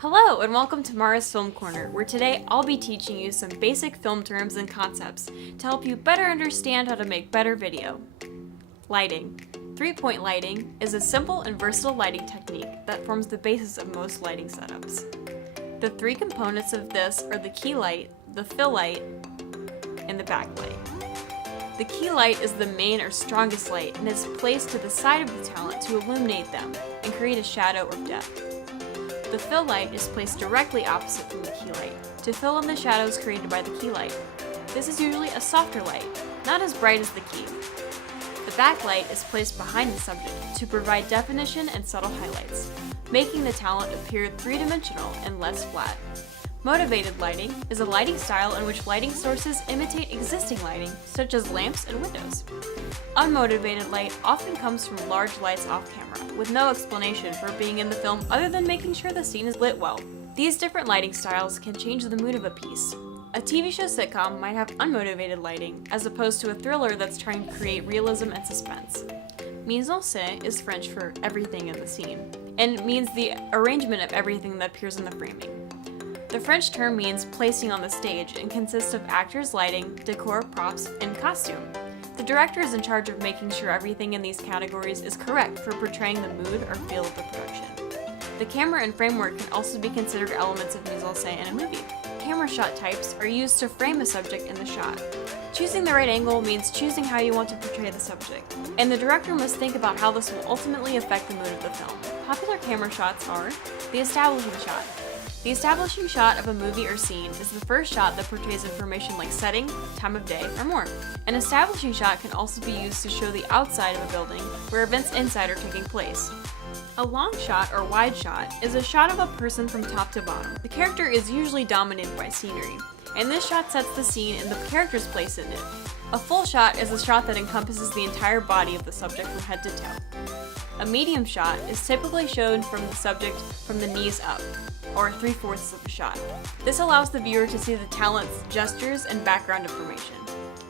Hello and welcome to Maura's Film Corner, where today I'll be teaching you some basic film terms and concepts to help you better understand how to make better video. Lighting. Three-point lighting is a simple and versatile lighting technique that forms the basis of most lighting setups. The three components of this are the key light, the fill light, and the backlight. The key light is the main or strongest light and is placed to the side of the talent to illuminate them and create a shadow or depth. The fill light is placed directly opposite from the key light to fill in the shadows created by the key light. This is usually a softer light, not as bright as the key. The backlight is placed behind the subject to provide definition and subtle highlights, making the talent appear three-dimensional and less flat. Motivated lighting is a lighting style in which lighting sources imitate existing lighting, such as lamps and windows. Unmotivated light often comes from large lights off camera, with no explanation for being in the film other than making sure the scene is lit well. These different lighting styles can change the mood of a piece. A TV show sitcom might have unmotivated lighting, as opposed to a thriller that's trying to create realism and suspense. Mise is French for everything in the scene, and means the arrangement of everything that appears in the framing. The French term means placing on the stage and consists of actors, lighting, decor, props, and costume. The director is in charge of making sure everything in these categories is correct for portraying the mood or feel of the production. The camera and framework can also be considered elements of mise-en-scène in a movie. Camera shot types are used to frame a subject in the shot. Choosing the right angle means choosing how you want to portray the subject, and the director must think about how this will ultimately affect the mood of the film. Popular camera shots are the establishing shot. The establishing shot of a movie or scene is the first shot that portrays information like setting, time of day, or more. An establishing shot can also be used to show the outside of a building where events inside are taking place. A long shot or wide shot is a shot of a person from top to bottom. The character is usually dominated by scenery, and this shot sets the scene and the character's place in it. A full shot is a shot that encompasses the entire body of the subject from head to toe. A medium shot is typically shown from the subject from the knees up, or 3/4 of a shot. This allows the viewer to see the talent's gestures and background information.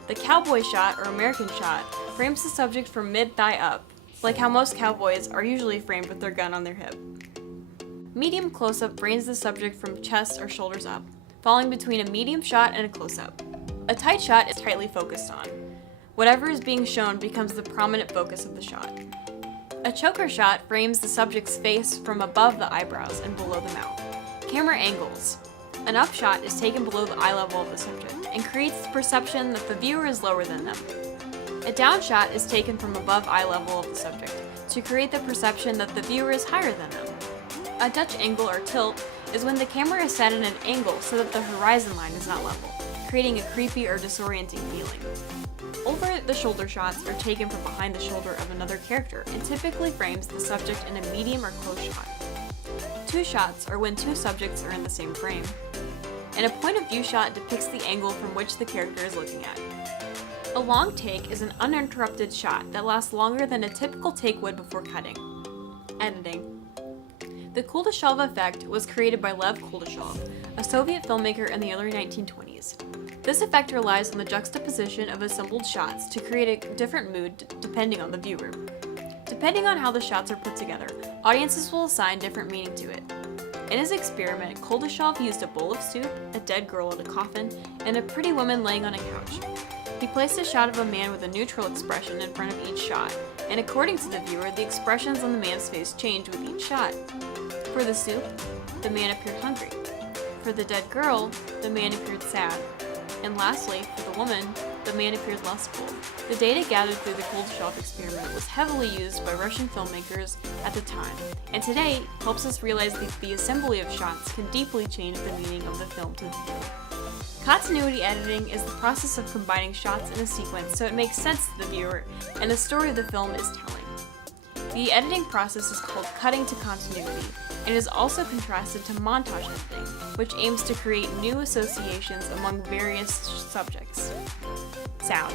The cowboy shot or American shot frames the subject from mid-thigh up, like how most cowboys are usually framed with their gun on their hip. Medium close-up frames the subject from chest or shoulders up, falling between a medium shot and a close-up. A tight shot is tightly focused on. Whatever is being shown becomes the prominent focus of the shot. A choker shot frames the subject's face from above the eyebrows and below the mouth. Camera angles. An up shot is taken below the eye level of the subject and creates the perception that the viewer is lower than them. A down shot is taken from above eye level of the subject to create the perception that the viewer is higher than them. A Dutch angle or tilt is when the camera is set at an angle so that the horizon line is not level, creating a creepy or disorienting feeling. Over-the-shoulder shots are taken from behind the shoulder of another character and typically frames the subject in a medium or close shot. Two shots are when two subjects are in the same frame. And a point of view shot depicts the angle from which the character is looking at. A long take is an uninterrupted shot that lasts longer than a typical take would before cutting. Editing. The Kuleshov Effect was created by Lev Kuleshov, a Soviet filmmaker in the early 1920s. This effect relies on the juxtaposition of assembled shots to create a different mood depending on the viewer. Depending on how the shots are put together, audiences will assign different meaning to it. In his experiment, Kuleshov used a bowl of soup, a dead girl in a coffin, and a pretty woman laying on a couch. He placed a shot of a man with a neutral expression in front of each shot, and according to the viewer, the expressions on the man's face changed with each shot. For the soup, the man appeared hungry. For the dead girl, the man appeared sad. And lastly, for the woman, the man appeared lustful. The data gathered through the Kuleshov experiment was heavily used by Russian filmmakers at the time, and today helps us realize that the assembly of shots can deeply change the meaning of the film to the viewer. Continuity editing is the process of combining shots in a sequence so it makes sense to the viewer and the story the film is telling. The editing process is called cutting to continuity, and is also contrasted to montage editing, which aims to create new associations among various subjects. Sound.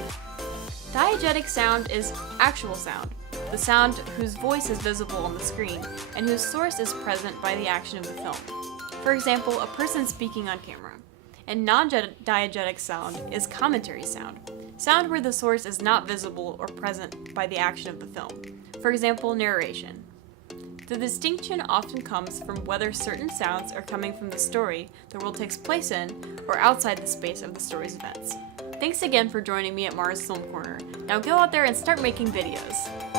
Diegetic sound is actual sound, the sound whose voice is visible on the screen, and whose source is present by the action of the film. For example, a person speaking on camera. And non-diegetic sound is commentary sound, sound where the source is not visible or present by the action of the film. For example, narration. The distinction often comes from whether certain sounds are coming from the story the world takes place in, or outside the space of the story's events. Thanks again for joining me at Maura's Film Corner. Now go out there and start making videos!